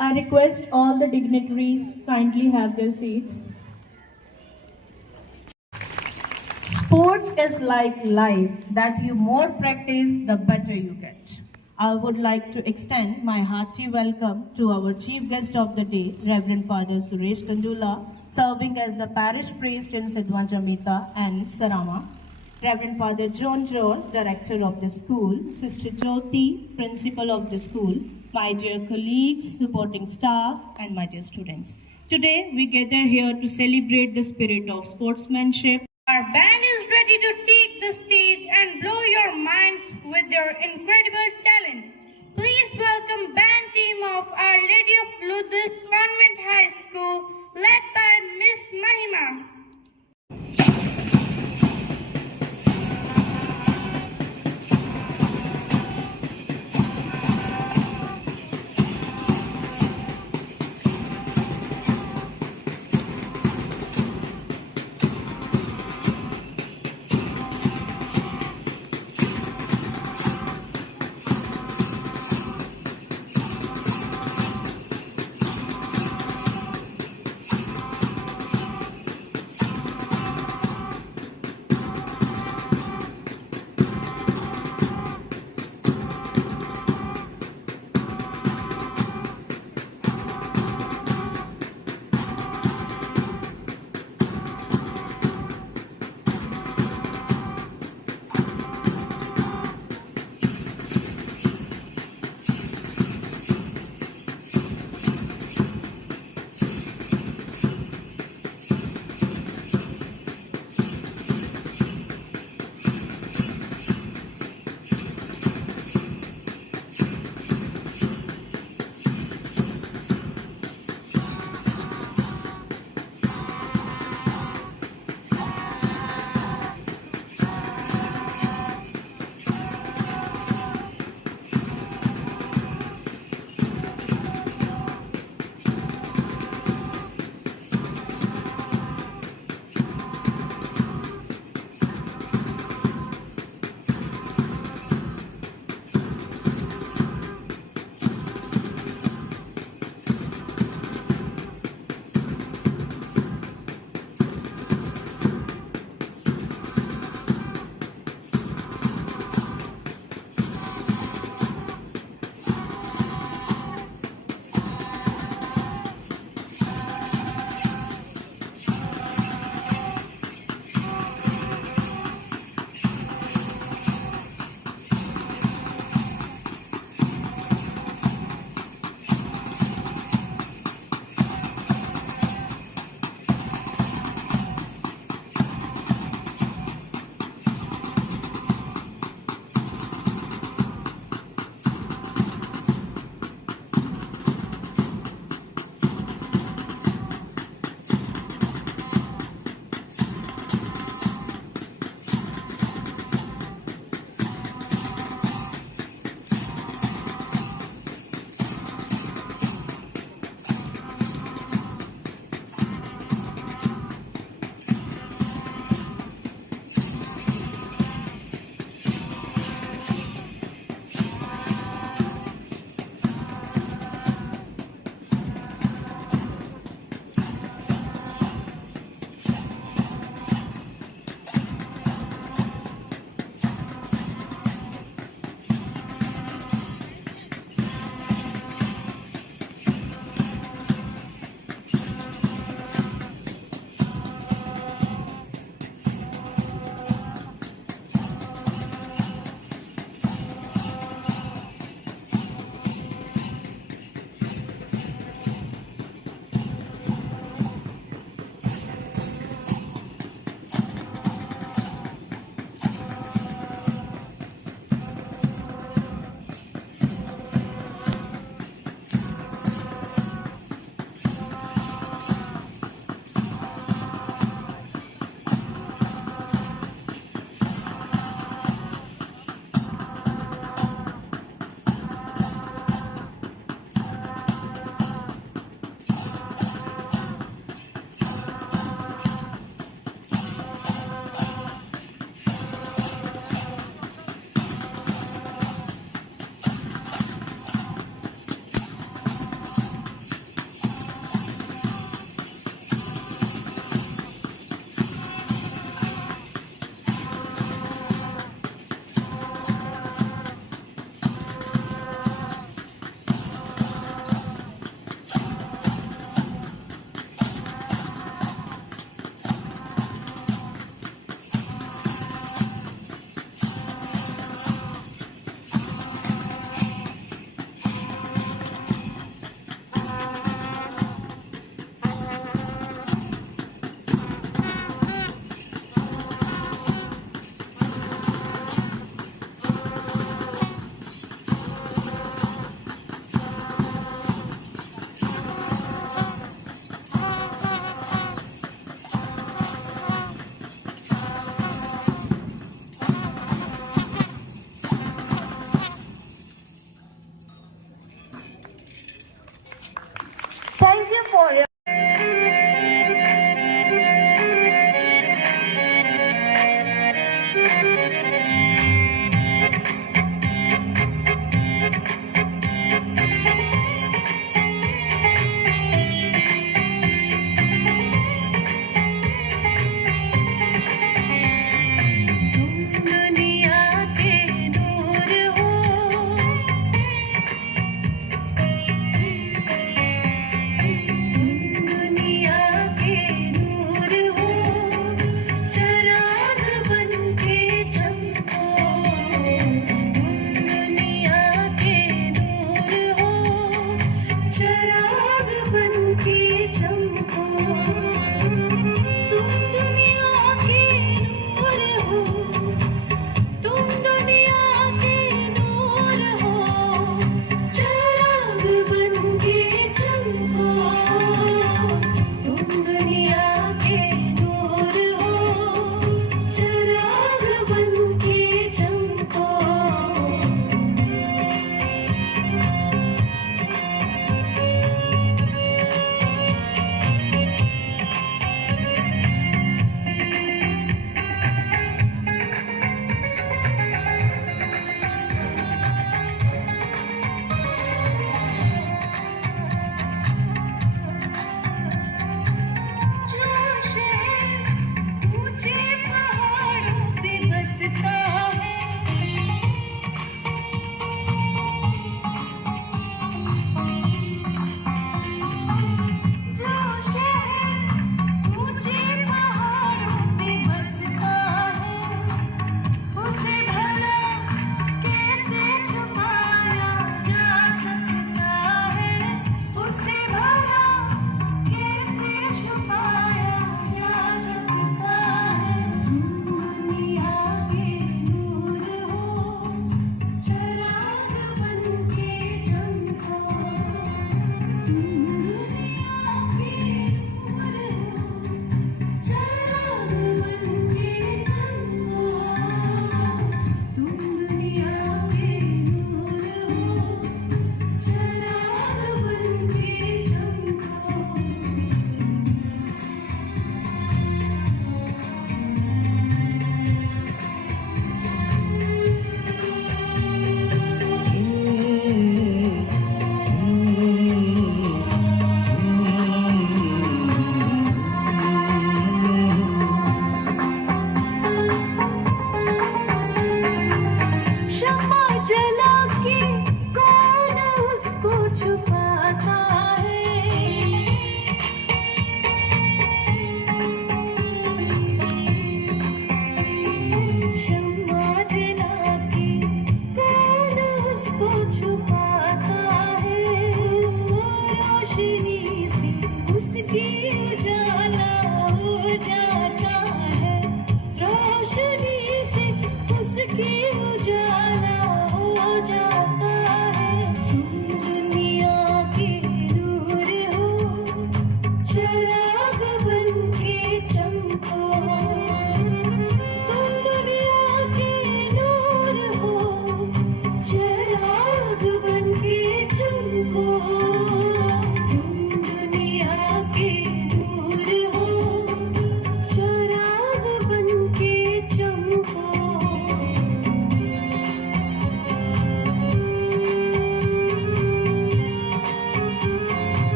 I request all the dignitaries kindly have their seats. Sports is like life, that you more practice, the better you get. I would like to extend my hearty welcome to our chief guest of the day, Reverend Father Suresh Kandula, serving as the parish priest in Sidhwan, Jamita and Sarama. Reverend Father John George, director of the school, Sister Jyoti, principal of the school, my dear colleagues, supporting staff, and my dear students. Today, we gather here to celebrate the spirit of sportsmanship. Our band is ready to take the stage and blow your minds with their incredible talent. Please welcome band team of Our Lady of Lourdes Convent High School, led by Miss Mahima. Thank you for your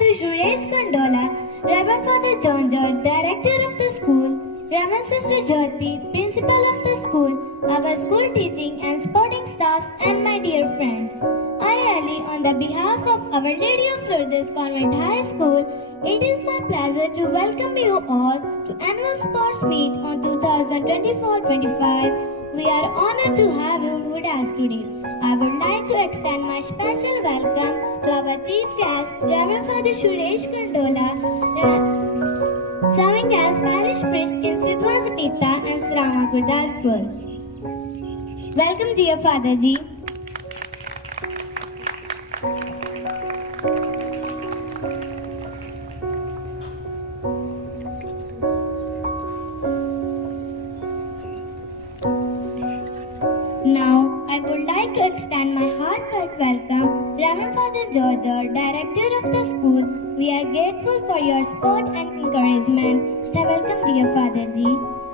Father Suresh Kandola, Reverend Father John George, Director of the school, Reverend Sister Jyoti, Principal of the school, our school teaching and sporting staffs, and my dear friends. I really, on the behalf of Our Lady of Lourdes Convent High School, it is my pleasure to welcome you all to Annual Sports Meet on 2024-25. We are honored to have you with us today. I would like to extend my special welcome to our chief guest, Reverend Father Suresh Kandola, serving as parish priest in Sidhwan, Jamita and Srama Gurdaspur. Welcome, dear Father Ji. Now, I would like to extend my heartfelt welcome, Reverend Father George, Director of the school. We are grateful for your support and encouragement. Welcome, dear Father Ji.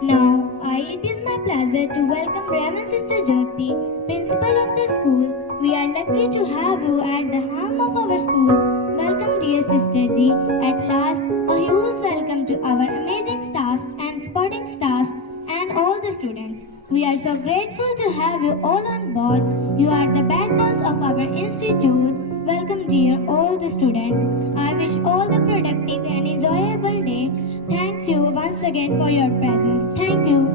Now, it is my pleasure to welcome Reverend Sister Jyoti, Principal of the school. We are lucky to have you at the helm of our school. Welcome, dear Sister Ji. At last, a huge welcome to our amazing staffs and sporting staffs and all the students. We are so grateful to have you all on board. You are the backbones of our institute. Welcome, dear all the students. I wish all the productive and enjoyable day. Thanks you once again for your presence. Thank you.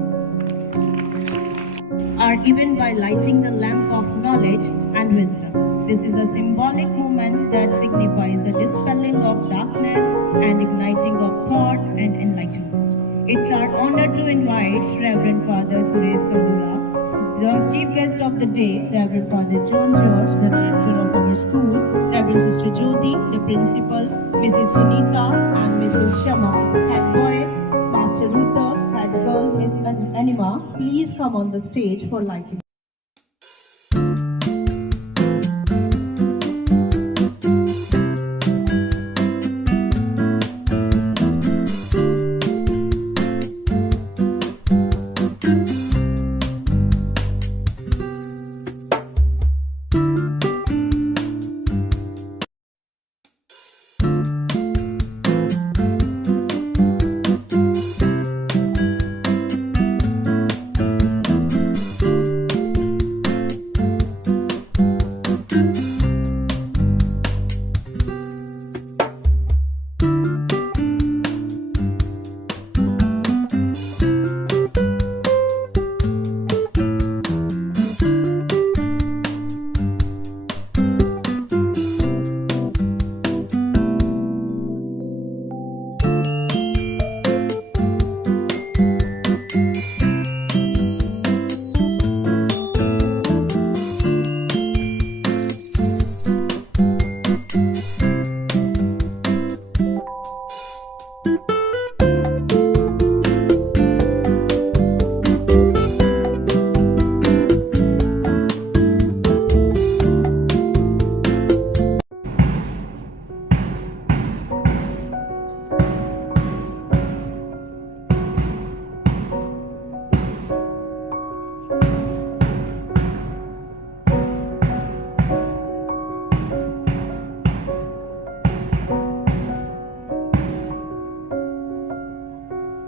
Are given by lighting the lamp of knowledge and wisdom. This is a symbolic moment that signifies the dispelling of darkness and igniting of thought and enlightenment. It's our honor to invite Reverend Father Suresh Kandola, the chief guest of the day, Reverend Father John George, the director of our school, Reverend Sister Jyoti, the principal, Mrs. Sunita and Mrs. Shama, head boy, Master Rutha, head girl, Miss Anima. Please come on the stage for lighting.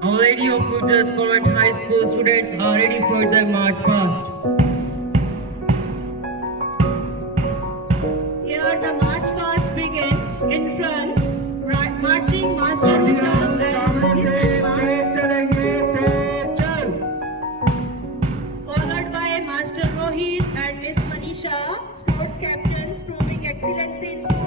Our Lady of Lourdes Convent High School students are ready for the march past. Here the march past begins in front, marching Master Rutha followed by Master Rohit and Miss Manisha, sports captains proving excellency in sports.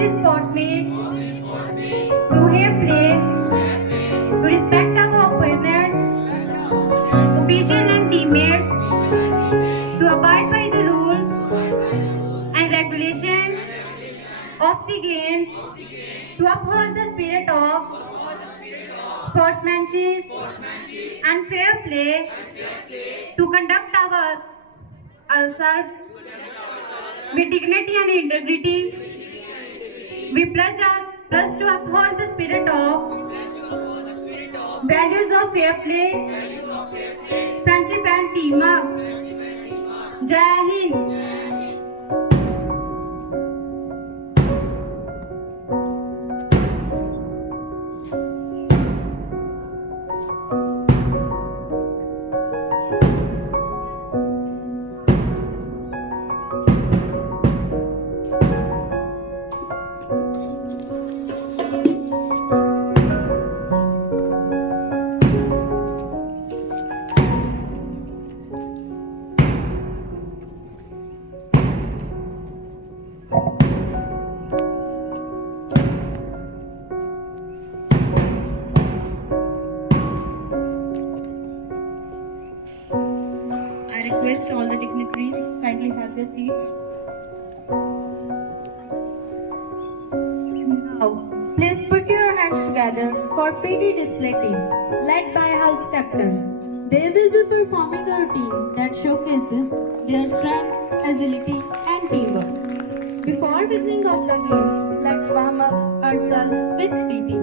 the sports meet, to have play, to respect our opponents, officials and teammates, to abide by the rules and regulations of the game, to uphold the spirit of sportsmanship and fair play, to conduct ourselves with dignity and integrity. We pledge to uphold the spirit of values of fair play, friendship and teamwork. Jai Hind. I request all the dignitaries kindly have their seats. Now, please put your hands together for PD display team, led by house captains. They will be performing a routine that showcases their strength, agility, and teamwork. Before beginning of the game, let's warm up ourselves with PT.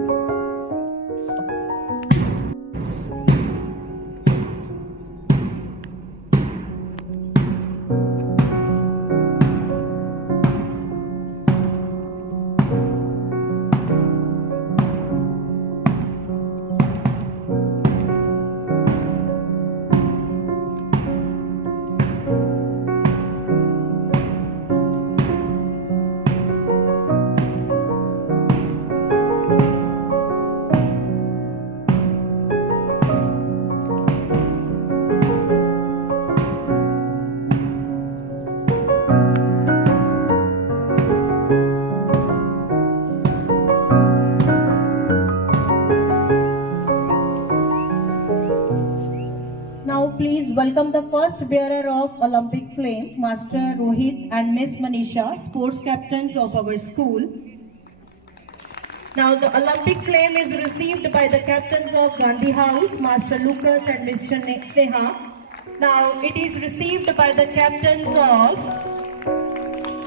Now please welcome the first bearer of Olympic flame, Master Rohit and Miss Manisha, sports captains of our school. Now the Olympic flame is received by the captains of Gandhi House, Master Lucas and Miss Sneha. Now it is received by the captains of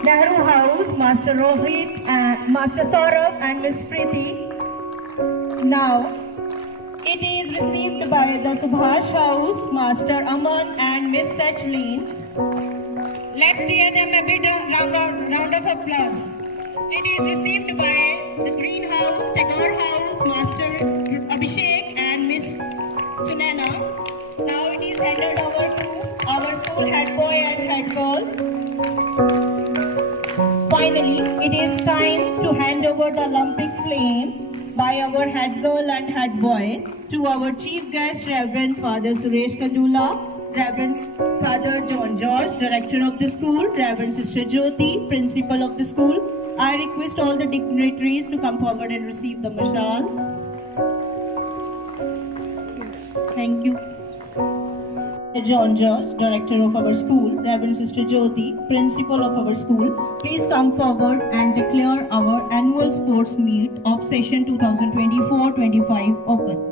Nehru House, Master Rohit, Master Saurabh and Miss Preeti. Now it is received by the Subhash House, Master Aman and Miss Sachleen. Let's give them a big round of applause. It is received by the Green House, Tagore House, Master Abhishek and Miss Sunana. Now it is handed over to our school head boy and head girl. Finally, it is time to hand over the Olympic flame by our head girl and head boy to our chief guest, Reverend Father Suresh Kajula, Reverend Father John George, Director of the school, Reverend Sister Jyoti, Principal of the school. I request all the dignitaries to come forward and receive the mashal. Thank you. John George, Director of our school, Reverend Sister Jyoti, Principal of our school, please come forward and declare our annual sports meet of session 2024-25 open.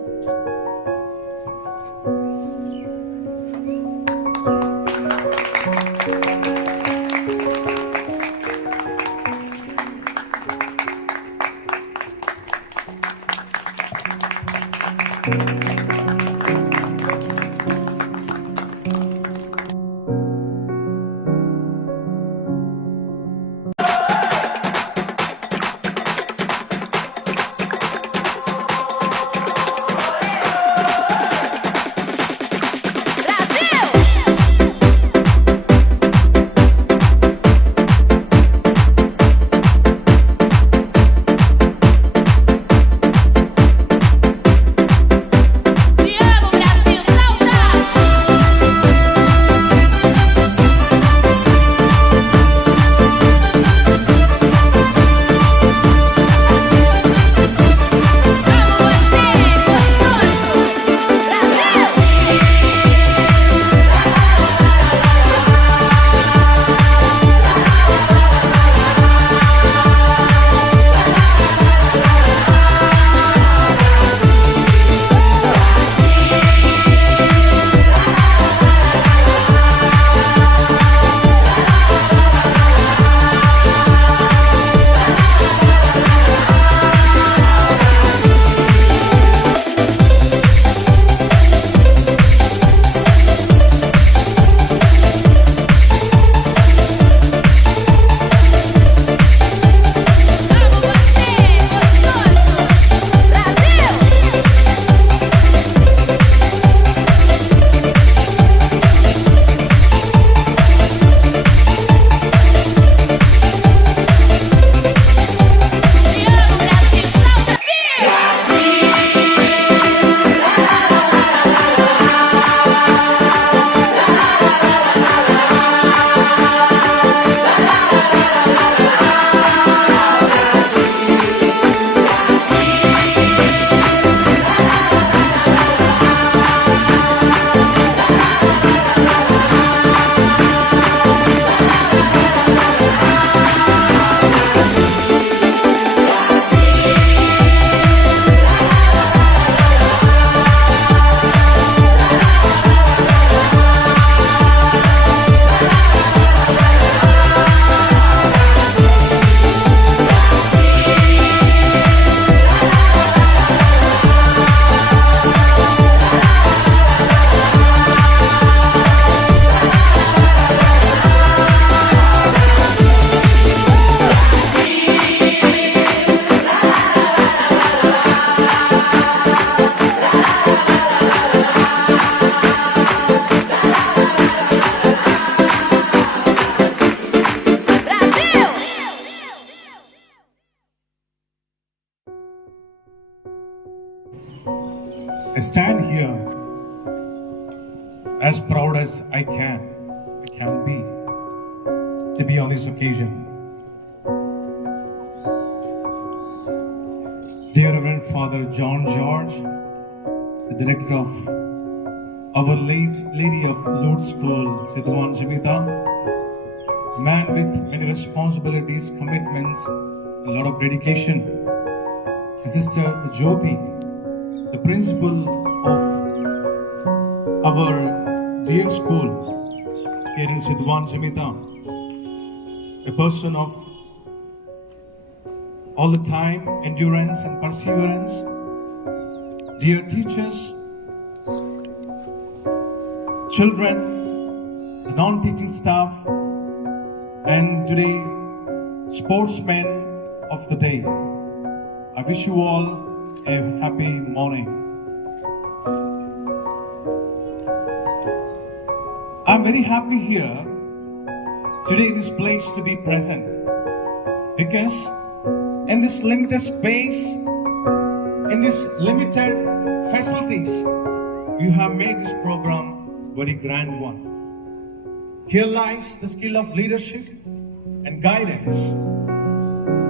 I stand here as proud as I can be to be on this occasion. Dear Reverend Father John George, the director of Our Lady of Lourdes School, Sidhwan, Jamita, man with many responsibilities, commitments, a lot of dedication. And Sister Jyoti, the principal of our dear school here in Sidhwan, Jamita, a person of all the time, endurance and perseverance. Dear teachers, children, the non-teaching staff, and today, sportsmen of the day. I wish you all a happy morning. I'm very happy here today in this place to be present, because in this limited space, in this limited facilities, you have made this program very grand one. Here lies the skill of leadership and guidance.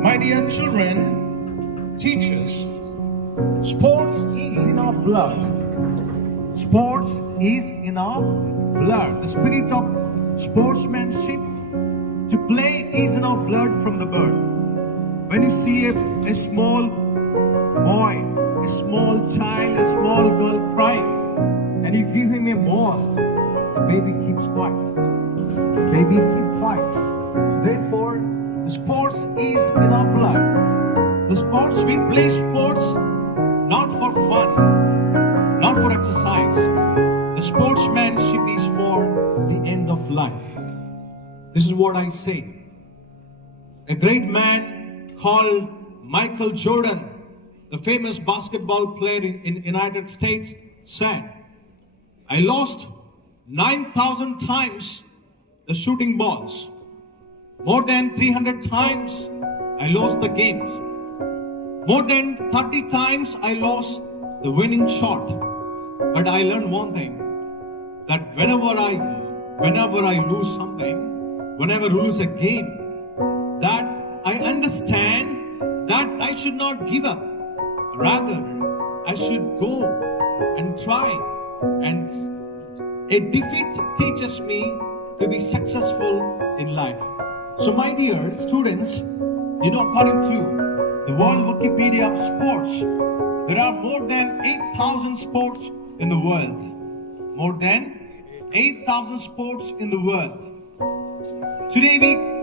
My dear children, teachers, sports is in our blood. Sports is in our blood. The spirit of sportsmanship, to play, is in our blood from the birth. When you see a small boy, a small child, a small girl crying, and you give him a ball, the baby keeps quiet. The baby keeps quiet. So therefore, the sports is in our blood. The sports, we play sports not for fun, not for exercise. The sportsmanship is for the end of life. This is what I say. A great man called Michael Jordan, the famous basketball player in United States, said, I lost 9,000 times the shooting balls. More than 300 times I lost the games. More than 30 times I lost the winning shot. But I learned one thing, that whenever I lose something, whenever I lose a game, that I understand that I should not give up. Rather, I should go and try. And a defeat teaches me to be successful in life. So my dear students, according to the World Wikipedia of sports, there are more than 8,000 sports in the world. More than 8,000 sports in the world. Today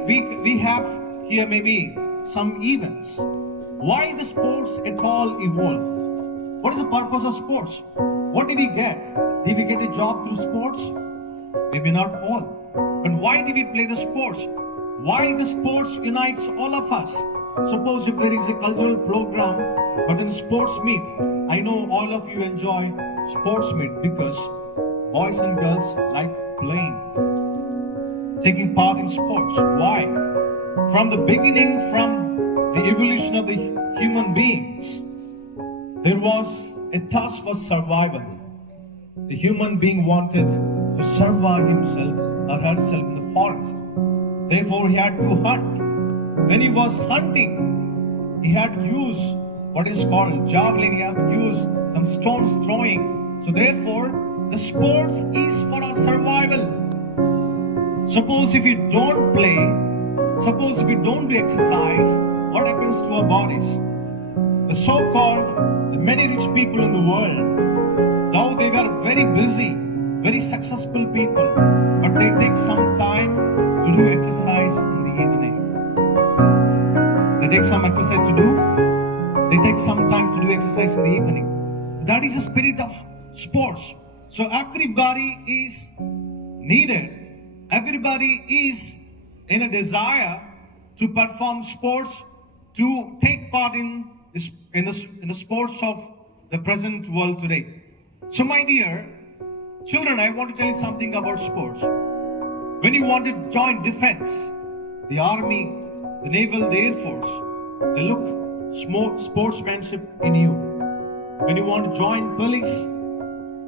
we have here maybe some events. Why the sports at all evolved? What is the purpose of sports? What did we get? Did we get a job through sports? Maybe not all. But why did we play the sports? Why the sports unites all of us? Suppose if there is a cultural program, but in sports meet, I know all of you enjoy sports meet because boys and girls like playing, taking part in sports. Why? From the beginning, from the evolution of the human beings, there was a thirst for survival. The human being wanted to survive himself or herself in the forest. Therefore, he had to hunt. When he was hunting, he had to use what is called javelin. He had to use some stones throwing. So therefore, the sports is for our survival. Suppose if you don't play, suppose if you don't do exercise, what happens to our bodies? The so-called, the many rich people in the world, now they were very busy, very successful people, but they take some time to do exercise in the evening. They take some exercise to do, they take some time to do exercise in the evening. That is the spirit of sports. So everybody is needed. Everybody is in a desire to perform sports, to take part in the sports of the present world today. So my dear children, I want to tell you something about sports. When you want to join defense, the army, the naval, the air force, they look sportsmanship in you. When you want to join police,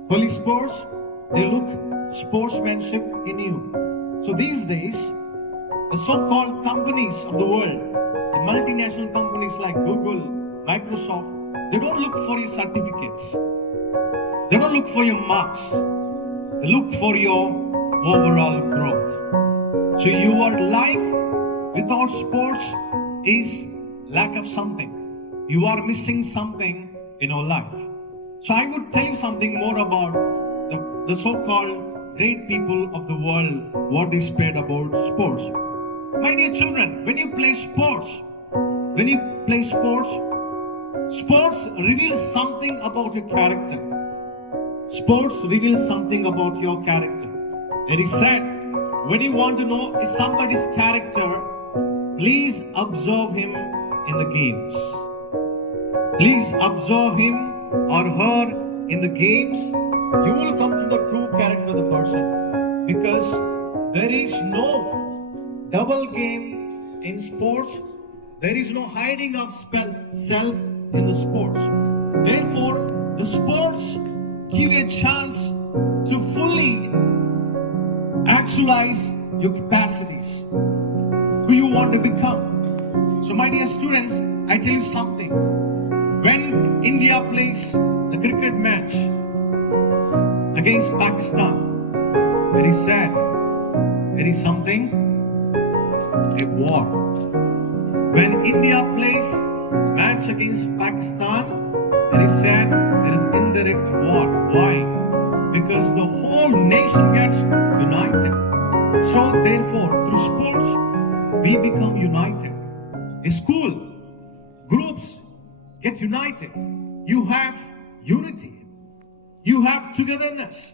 police sports, they look sportsmanship in you. So these days, the so-called companies of the world, the multinational companies like Google, Microsoft, they don't look for your certificates. They don't look for your marks. They look for your overall growth. So your life without sports is lack of something. You are missing something in your life. So I would tell you something more about the so-called great people of the world, what they said about sports. My dear children, when you play sports, sports reveals something about your character. Sports reveals something about your character. It is said, when you want to know is somebody's character, please observe him in the games. Please observe him or her in the games. You will come to the true character of the person, because there is no double game in sports. There is no hiding of self in the sports. Therefore, the sports give you a chance to fully actualize your capacities, who you want to become. So my dear students, I tell you something. When India plays the cricket match against Pakistan, it is sad. It is something, a war. When India plays match against Pakistan, it is said it is indirect war. Why? Because the whole nation gets united. So therefore, through sports, we become united. A school, groups get united. You have unity. You have togetherness.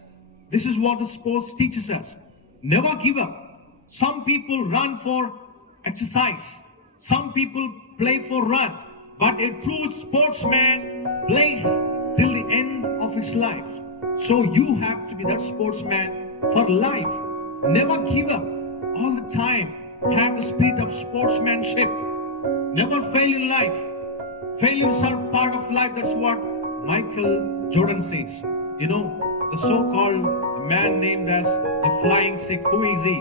This is what the sports teaches us. Never give up. Some people run for exercise. Some people play for run. But a true sportsman plays till the end of his life. So you have to be that sportsman for life. Never give up. All the time have the spirit of sportsmanship. Never fail in life. Failures are part of life. That's what Michael Jordan says. You know, the so-called man named as the Flying Sikh. Who is he?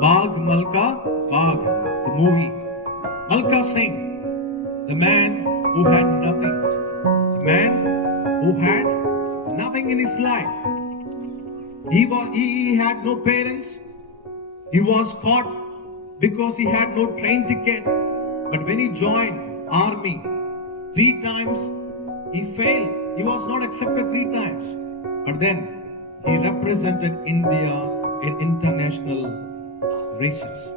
Bagh Malka Bagh, the movie. Malka Singh, the man who had nothing. The man who had nothing in his life. He had no parents. He was caught because he had no train ticket. But when he joined army, 3 times he failed. He was not accepted 3 times. But then he represented India in international races.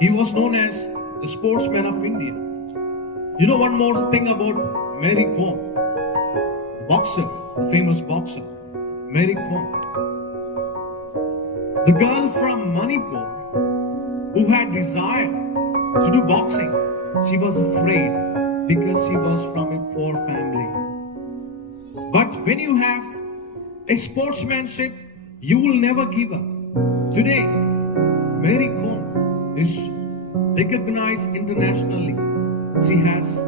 He was known as the sportsman of India. You know one more thing about Mary Kom, the boxer, the famous boxer, Mary Kom. The girl from Manipur who had desire to do boxing, she was afraid because she was from a poor family. But when you have a sportsmanship, you will never give up. Today, Mary Kom is recognized internationally. She has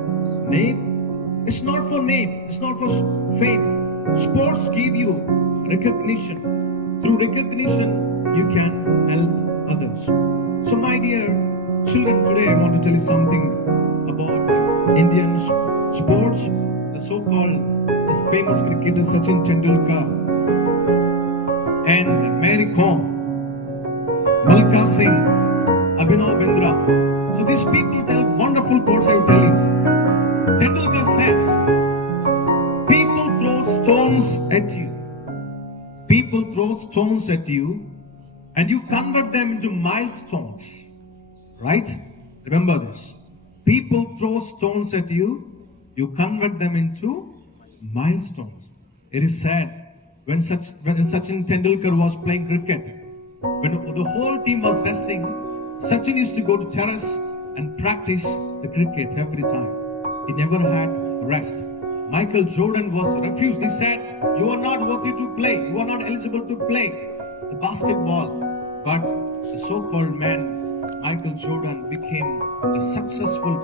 name. It's not for name. It's not for fame. Sports give you recognition. Through recognition, you can help others. So my dear children, today I want to tell you something about Indian sports. The so-called famous cricketer Sachin Tendulkar and Mary Kom, Malka Singh, Abhinav Bindra. So these people tell wonderful quotes, I will tell you. Tendulkar says, people throw stones at you. People throw stones at you and you convert them into milestones. Right? Remember this. People throw stones at you, you convert them into milestones. It is sad when Sachin Tendulkar was playing cricket, when the whole team was resting, Sachin used to go to terrace and practice the cricket every time. He never had rest. Michael Jordan was refused. He said, you are not worthy to play. You are not eligible to play the basketball. But the so-called man, Michael Jordan, became a successful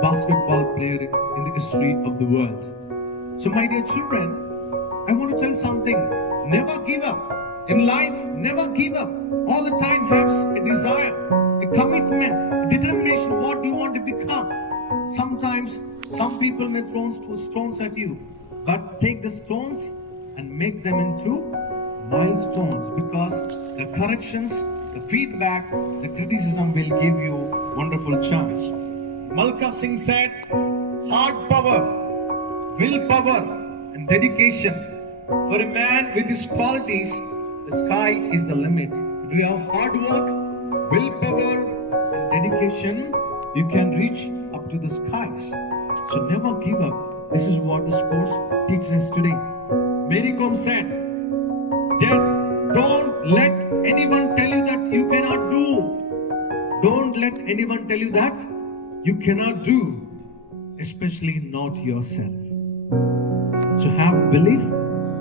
basketball player in the history of the world. So my dear children, I want to tell something. Never give up. In life, never give up. All the time have a desire, a commitment, a determination what you want to become. Sometimes some people may throw stones at you, but take the stones and make them into milestones, because the corrections, the feedback, the criticism will give you wonderful chance. Malka Singh said, hard power, willpower and dedication. For a man with these qualities, the sky is the limit. If you have hard work, willpower and dedication, you can reach up to the skies. So never give up. This is what the sports teaches us today. Mary Kom said, don't let anyone tell you that you cannot do. Don't let anyone tell you that you cannot do, especially not yourself. So have belief,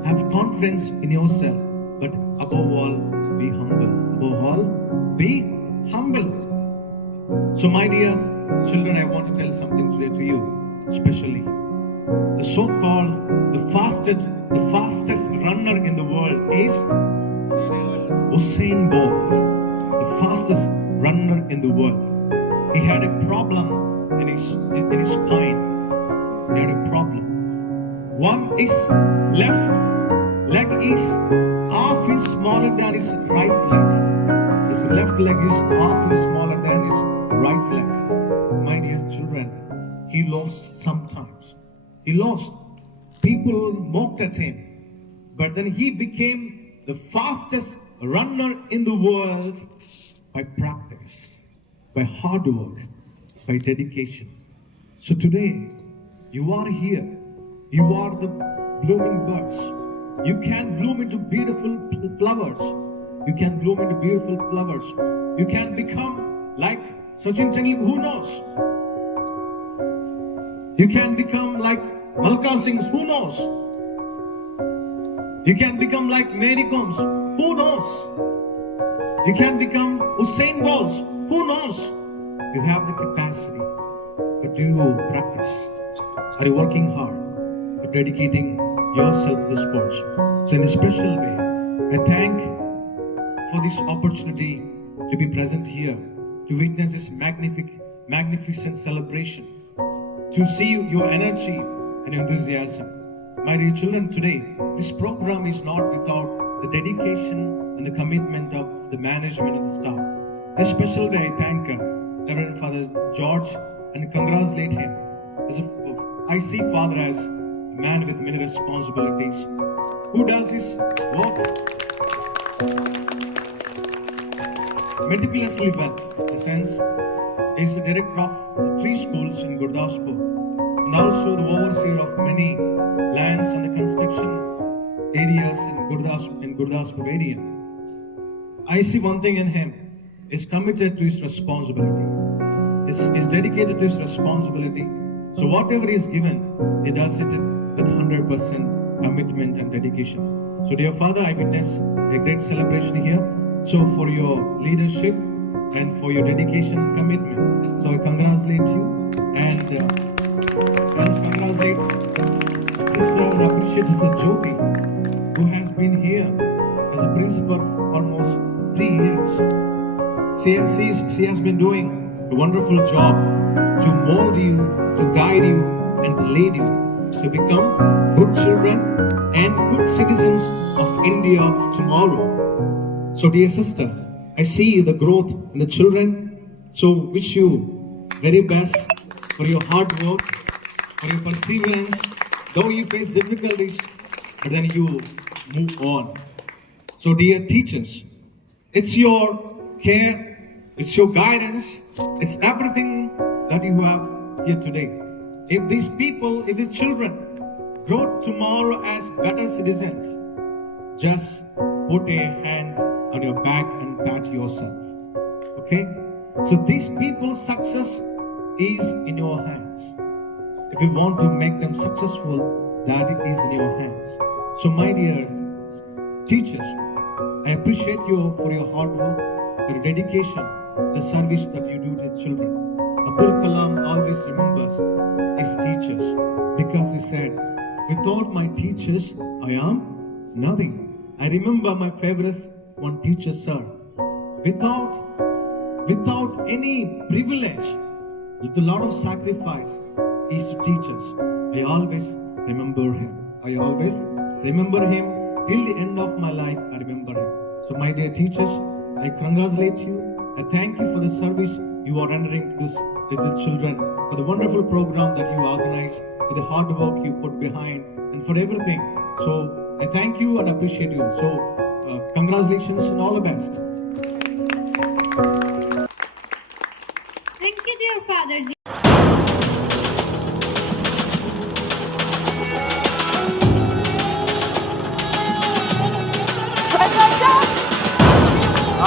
have confidence in yourself, but above all, be humble. Above all, be humble. So my dear children, I want to tell something today to you, especially the so-called the fastest runner in the world is Usain Bolt, the fastest runner in the world. He had a problem in his spine. He had a problem. One is left leg is half inch smaller than his right leg. His left leg is half inch smaller than his right leg. My dear children, he lost sometimes. He lost. People mocked at him. But then he became the fastest runner in the world by practice, by hard work, by dedication. So today, you are here. You are the blooming buds. You can bloom into beautiful flowers. You can bloom into beautiful flowers. You can become like Sachin Tendulkar, who knows? You can become like Malka Singh, who knows? You can become like Mary Combs, who knows? You can become Usain Bolts, who knows? You have the capacity, but do you practice? Are you working hard? Are you dedicating yourself to the sports? So in a special way, I thank for this opportunity to be present here, to witness this magnificent celebration, to see your energy and enthusiasm. My dear children, today, this program is not without the dedication and the commitment of the management and the staff. In a special way, I thank Reverend Father George and congratulate him. I see Father as a man with many responsibilities, who does his work meticulously well. In the sense, he is the director of the 3 schools in Gurdaspur, and also the overseer of many lands and the construction areas in Gurdaspur area. I see one thing in him: is committed to his responsibility. Is dedicated to his responsibility. So whatever he is given, he does it with 100% commitment and dedication. So dear Father, I witness a great celebration here. So for your leadership and for your dedication and commitment. So I congratulate you, and let's congratulate Sister and appreciate Sister Jyoti, who has been here as a principal for almost 3 years. She has been doing a wonderful job to mold you, to guide you, and to lead you to become good children and good citizens of India of tomorrow. So dear sister, I see the growth in the children. So wish you very best for your hard work, for your perseverance. Though you face difficulties, but then you move on. So dear teachers, it's your care, it's your guidance, it's everything that you have here today. If these people, if the children grow tomorrow as better citizens, just put a hand on your back and pat yourself. Okay? So these people's success is in your hands. If you want to make them successful, that is in your hands. So my dear teachers, I appreciate you for your hard work, your dedication, the service that you do to children. Abdul Kalam always remembers his teachers, because he said, Without my teachers, I am nothing. I remember my favorite one teacher, sir. Without any privilege, with a lot of sacrifice, he used to teach us. I always remember him. I always remember him till the end of my life. I remember him. So, my dear teachers, I congratulate you. I thank you for the service you are rendering to these little children, for the wonderful program that you organize, for the hard work you put behind, and for everything. So, I thank you and appreciate you. So, congratulations and all the best. Thank you, dear Father Ji.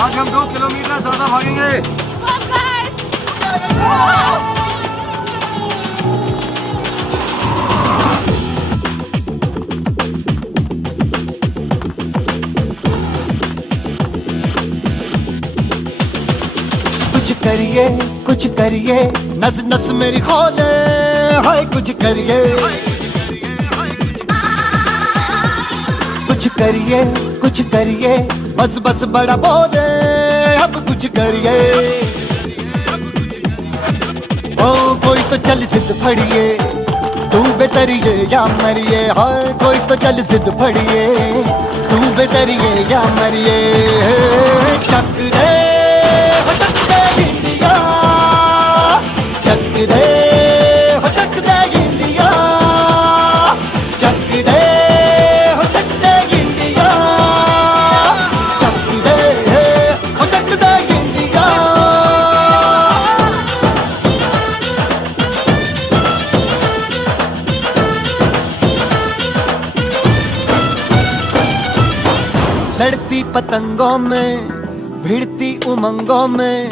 आज हम 2 kilometre ज्यादा भागेंगे। कुछ करिए नस नस मेरी खोले, हाय कुछ करिए कुछ करिए बस बस बड़ा बोले, अब कुछ करिए। ओ कोई तो चल जिद फड़िए, तू बेतरिए या मरिए, हाय कोई तो चल जिद फड़िए, तू बेतरिए या मरिए। शक दे लड़ती पतंगों में, भिड़ती उमंगों में,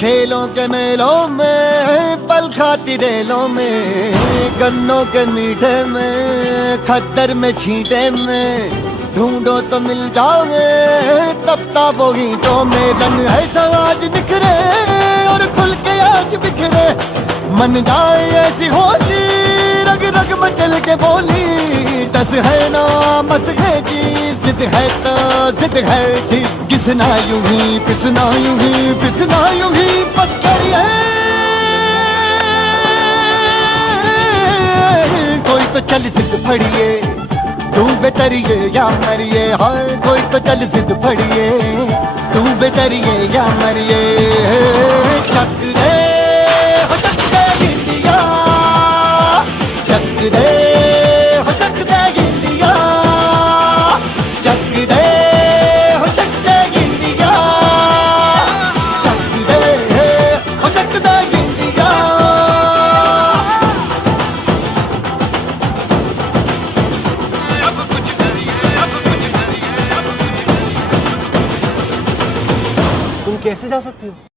खेलों के मेलों में, पल खाती रेलों में, गन्नों के मीठे में, खद्दर में छींटे में, ढूंढो तो मिल जाओगे तब गीतों में। रंग है समाज बिखरे और खुल के आज बिखरे, मन जाए ऐसी होली, रग रग मचल के बोली। टस है ना मस है जी, जिद है तो जिद है जी, किसना यूं ही पिसना यूं ही पिसना यूं ही बस करिए। कोई तो चल जिद फड़िए, तू बेतरिए या मरिए, हाय कोई तो चल जिद फड़िए, तू बेतरिए या मरिए। शक दे हो शक दे इंडिया, शक दे हो शक दे इंडिया, शक दे हो शक दे इंडिया, शक दे हो शक दे इंडिया। तुम कैसे जा सकती हो?